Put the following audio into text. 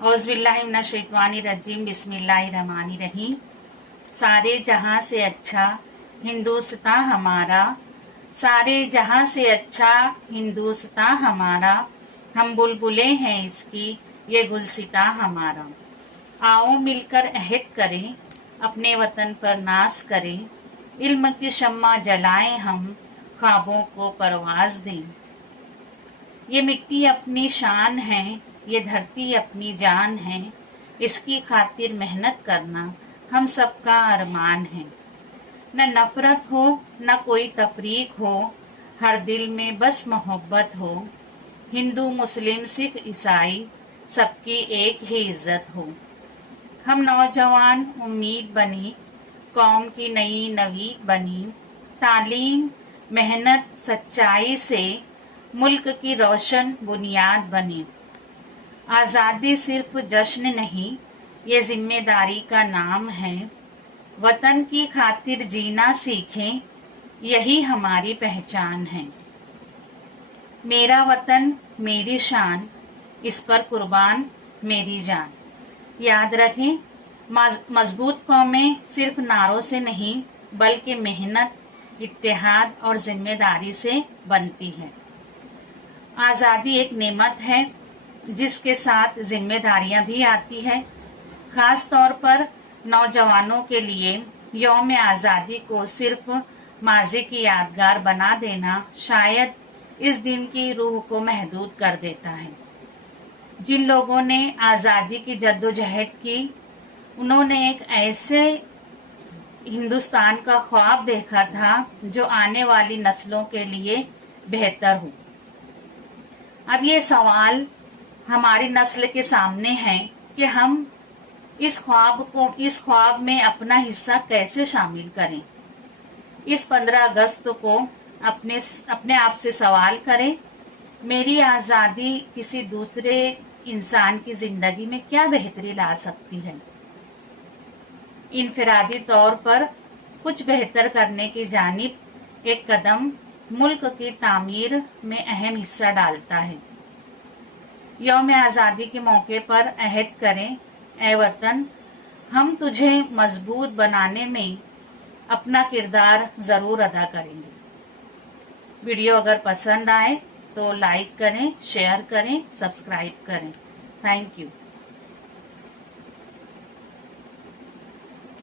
औज़ुबिल्लाहिमिनश्शैतानिर्रजीम बिस्मिल्लाहिर्रहमानिर्रहीम। सारे जहां से अच्छा हिंदुस्तां हमारा, सारे जहां से अच्छा हिंदुस्तां हमारा, हम बुलबुलें हैं इसकी ये गुलसिता हमारा। आओ मिलकर अहद करें, अपने वतन पर नाज करें, इल्म की शम्मा जलाएं हम, ख्वाबों को परवाज दें। ये मिट्टी अपनी शान है, ये धरती अपनी जान है, इसकी खातिर मेहनत करना हम सबका अरमान है। न नफरत हो न कोई तफरीक हो, हर दिल में बस मोहब्बत हो। हिंदू मुस्लिम सिख ईसाई सबकी एक ही इज्जत हो। हम नौजवान उम्मीद बनी, कौम की नई नवीद बनी, तालीम मेहनत सच्चाई से मुल्क की रोशन बुनियाद बनी। आज़ादी सिर्फ जश्न नहीं, ये जिम्मेदारी का नाम है। वतन की खातिर जीना सीखें, यही हमारी पहचान है। मेरा वतन मेरी शान, इस पर कुर्बान मेरी जान। याद रखें, मजबूत कौमें सिर्फ नारों से नहीं बल्कि मेहनत, इत्तेहाद और जिम्मेदारी से बनती है। आज़ादी एक नेमत है जिसके साथ जिम्मेदारियां भी आती है। ख़ास तौर पर नौजवानों के लिए यौम आज़ादी को सिर्फ माजी की यादगार बना देना शायद इस दिन की रूह को महदूद कर देता है। जिन लोगों ने आज़ादी की जद्दोजहद की, उन्होंने एक ऐसे हिंदुस्तान का ख्वाब देखा था जो आने वाली नस्लों के लिए बेहतर हो। अब ये सवाल हमारी नस्ल के सामने है कि हम इस ख्वाब में अपना हिस्सा कैसे शामिल करें। इस 15 अगस्त को अपने आप से सवाल करें, मेरी आज़ादी किसी दूसरे इंसान की ज़िंदगी में क्या बेहतरी ला सकती है। इनफरादी तौर पर कुछ बेहतर करने की जानिब एक कदम मुल्क की तामीर में अहम हिस्सा डालता है। यौम आज़ादी के मौके पर अहद करें, ए वतन, हम तुझे मजबूत बनाने में अपना किरदार ज़रूर अदा करेंगे। वीडियो अगर पसंद आए तो लाइक करें, शेयर करें, सब्सक्राइब करें। Thank you.